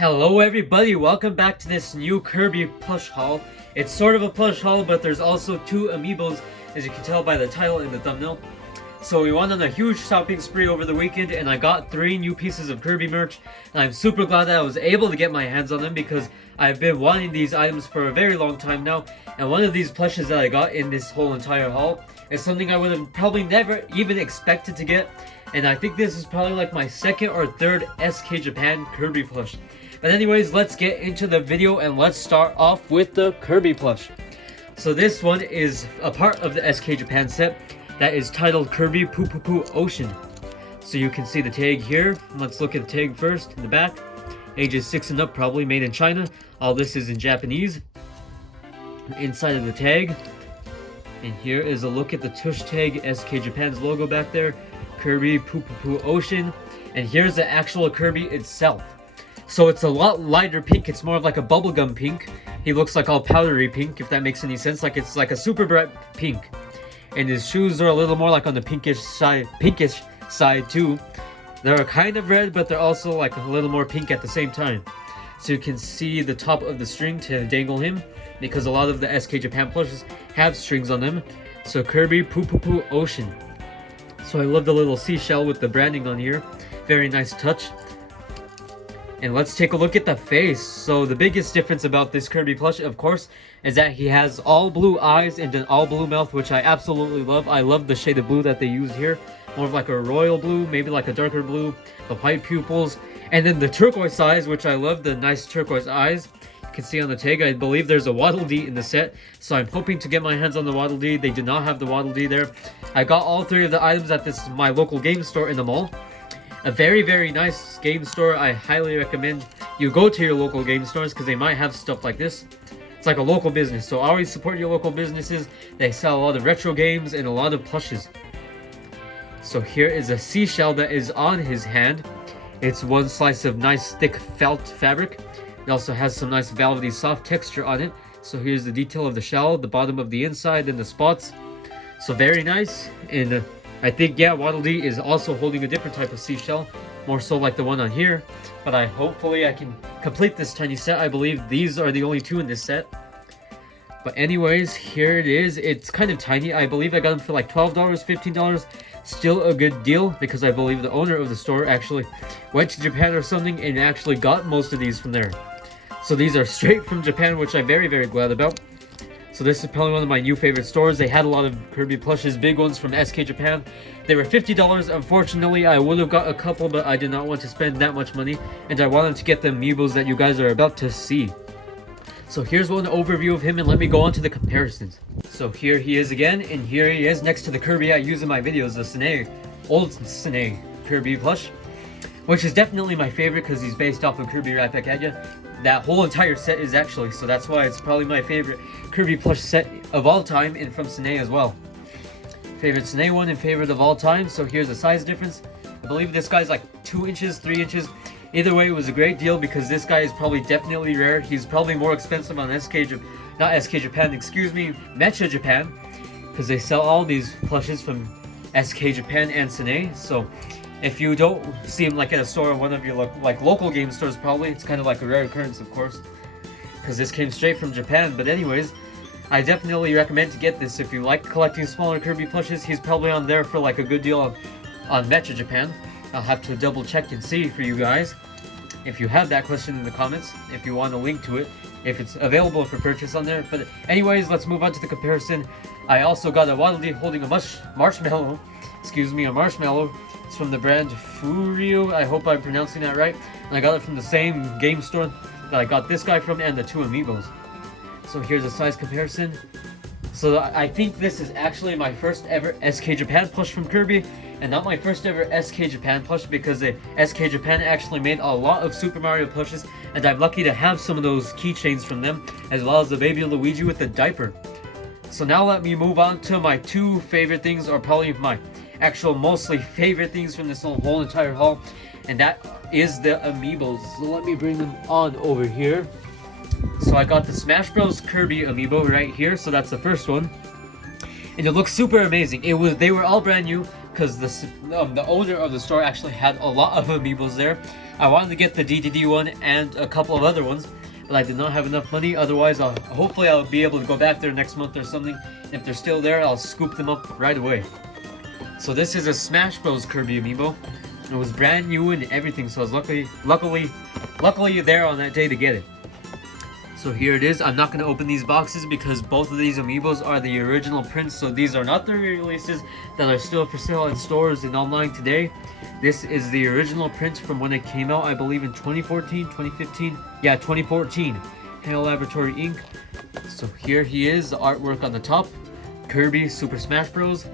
Hello everybody, welcome back to this new Kirby Plush haul. It's sort of a plush haul, but there's also two amiibos, as you can tell by the title and the thumbnail. So we went on a huge shopping spree over the weekend, and I got 3 new pieces of Kirby merch. And I'm super glad that I was able to get my hands on them, because I've been wanting these items for a very long time now. And one of these plushes that I got in this whole entire haul is something I would have probably never even expected to get. And I think this is probably like my second or third SK Japan Kirby plush. But anyways, let's get into the video and let's start off with the Kirby plush. So this one is a part of the SK Japan set that is titled Kirby Ocean. So you can see the tag here. Let's look at the tag first in the back. Ages 6 and up, probably made in China. All this is in Japanese. Inside of the tag. And here is a look at the tush tag, SK Japan's logo back there. Kirby Ocean. And here's the actual Kirby itself. So it's a lot lighter pink. It's more of like a bubblegum pink. He looks like all powdery pink, if that makes any sense. Like it's like a super bright pink. And his shoes are a little more like on the pinkish side too. They're kind of red, but they're also like a little more pink at the same time. So you can see the top of the string to dangle him, because a lot of the SK Japan plushes have strings on them. So Kirby Ocean. So I love the little seashell with the branding on here. Very nice touch. And let's take a look at the face. So the biggest difference about this Kirby plush, of course, is that he has all blue eyes and an all blue mouth, which I absolutely love. I love the shade of blue that they used here. More of like a royal blue, maybe like a darker blue. The white pupils. And then the turquoise eyes, which I love, the nice turquoise eyes. You can see on the tag, I believe there's a Waddle Dee in the set. So I'm hoping to get my hands on the Waddle Dee. They did not have the Waddle Dee there. I got all 3 of the items at my local game store in the mall. A very, very nice game store. I highly recommend you go to your local game stores, because they might have stuff like this. It's like a local business, so always support your local businesses. They sell a lot of retro games and a lot of plushes. So here is a seashell that is on his hand. It's one slice of nice thick felt fabric. It also has some nice velvety soft texture on it. So here's the detail of the shell, the bottom of the inside, and the spots. So very nice. And I think, yeah, Waddle Dee is also holding a different type of seashell, more so like the one on here. But hopefully I can complete this tiny set. I believe these are the only 2 in this set. But anyways, here it is. It's kind of tiny. I believe I got them for like $12, $15. Still a good deal, because I believe the owner of the store actually went to Japan or something and actually got most of these from there. So these are straight from Japan, which I'm very, very glad about. So this is probably one of my new favorite stores. They had a lot of Kirby plushes, big ones from SK Japan. They were $50. Unfortunately, I would have got a couple, but I did not want to spend that much money. And I wanted to get the amiibos that you guys are about to see. So here's one overview of him, and let me go on to the comparisons. So here he is again, and here he is next to the Kirby I use in my videos, the Sine, old Sine Kirby plush. Which is definitely my favorite, because he's based off of Kirby Right Back At Ya. That whole entire set is actually, so that's why it's probably my favorite Kirby plush set of all time, and from Sine as well. Favorite Sine one and favorite of all time. So here's the size difference. I believe this guy's like 2 inches, 3 inches. Either way, it was a great deal, because this guy is probably definitely rare. He's probably more expensive on Mecha Japan, because they sell all these plushes from SK Japan and Sine. So if you don't see him like at a store or one of your local game stores, probably it's kind of like a rare occurrence, of course, because this came straight from Japan. But anyways, I definitely recommend to get this if you like collecting smaller Kirby plushes. He's probably on there for like a good deal on Mecha Japan. I'll have to double check and see for you guys. If you have that question in the comments, if you want a link to it, if it's available for purchase on there. But anyways, let's move on to the comparison. I also got a Waddle Dee holding a marshmallow. A marshmallow. It's from the brand Furio. I hope I'm pronouncing that right. And I got it from the same game store that I got this guy from, and the 2 amiibos. So here's a size comparison. So I think this is actually my first ever SK Japan plush from Kirby, and not my first ever SK Japan plush, because SK Japan actually made a lot of Super Mario plushes, and I'm lucky to have some of those keychains from them, as well as the baby Luigi with the diaper. So now let me move on to my 2 favorite things, or probably my actual mostly favorite things from this whole entire haul, and that is the amiibos. So let me bring them on over here. So I got the Smash Bros. Kirby Amiibo right here, so that's the first one. And it looks super amazing. They were all brand new, because the owner of the store actually had a lot of amiibos there. I wanted to get the DDD one and a couple of other ones, but I did not have enough money. Otherwise, hopefully I'll be able to go back there next month or something. If they're still there, I'll scoop them up right away. So this is a Smash Bros. Kirby Amiibo. It was brand new and everything, so I was luckily there on that day to get it. So here it is. I'm not going to open these boxes because both of these amiibos are the original prints, so these are not the re-releases that are still for sale in stores and online today. This is the original print from when it came out, I believe in 2014, 2015? Yeah, 2014. Halo Laboratory Inc. So here he is, the artwork on the top. Kirby Super Smash Bros.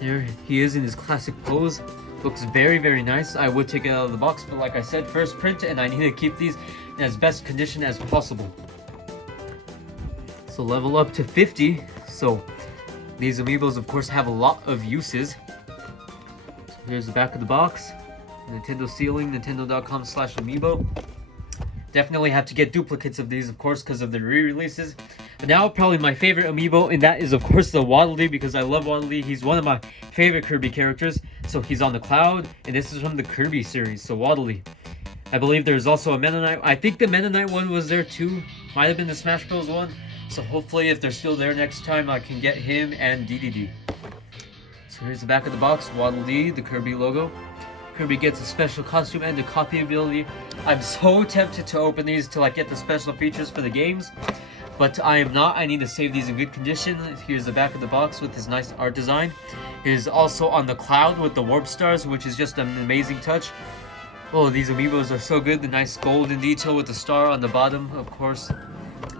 There he is in his classic pose. Looks very, very nice. I would take it out of the box, but like I said, first print, and I need to keep these in as best condition as possible. So level up to 50. So these amiibos, of course, have a lot of uses. So here's the back of the box. Nintendo sealing, nintendo.com/amiibo. Definitely have to get duplicates of these, of course, because of the re-releases. But now, probably my favorite amiibo, and that is, of course, the Waddle Dee, because I love Waddle Dee. He's one of my favorite Kirby characters. So he's on the Cloud, and this is from the Kirby series, so Waddle Dee. I believe there's also a Meta Knight. I think the Meta Knight one was there too. Might have been the Smash Bros. One. So hopefully, if they're still there next time, I can get him and DDD. So here's the back of the box. Waddle Dee, the Kirby logo. Kirby gets a special costume and a copy ability. I'm so tempted to open these till I get the special features for the games, but I am not. I need to save these in good condition. Here's the back of the box with his nice art design. He's also on the Cloud with the warp stars, which is just an amazing touch. Oh, these amiibos are so good. The nice golden detail with the star on the bottom, of course,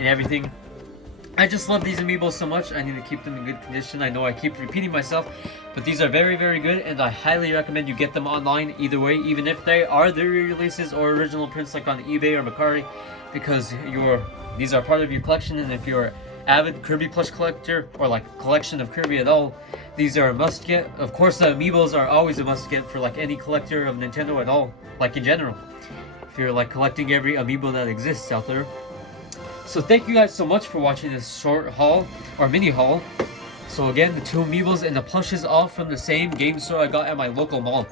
and everything. I just love these amiibos so much. I need to keep them in good condition. I know I keep repeating myself, but these are very, very good, and I highly recommend you get them online either way, even if they are the re-releases or original prints like on eBay or Mercari, because these are part of your collection, and if you're an avid Kirby Plush collector or like collection of Kirby at all, these are a must get. Of course, the amiibos are always a must get for like any collector of Nintendo at all, like in general. If you're like collecting every amiibo that exists out there. So thank you guys so much for watching this short haul, or mini haul. So again, the two amiibos and the plushes all from the same game store I got at my local mall.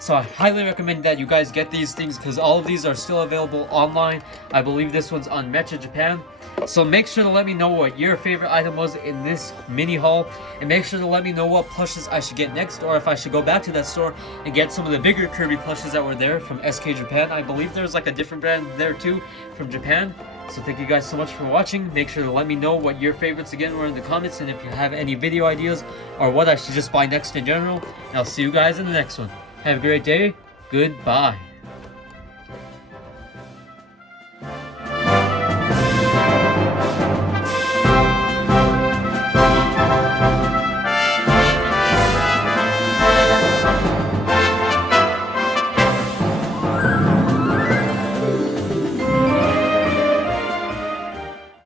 So I highly recommend that you guys get these things because all of these are still available online. I believe this one's on Metro Japan. So make sure to let me know what your favorite item was in this mini haul, and make sure to let me know what plushes I should get next, or if I should go back to that store and get some of the bigger Kirby plushes that were there from SK Japan. I believe there's like a different brand there too from Japan. So thank you guys so much for watching. Make sure to let me know what your favorites again were in the comments, and if you have any video ideas or what I should just buy next in general. And I'll see you guys in the next one. Have a great day. Goodbye.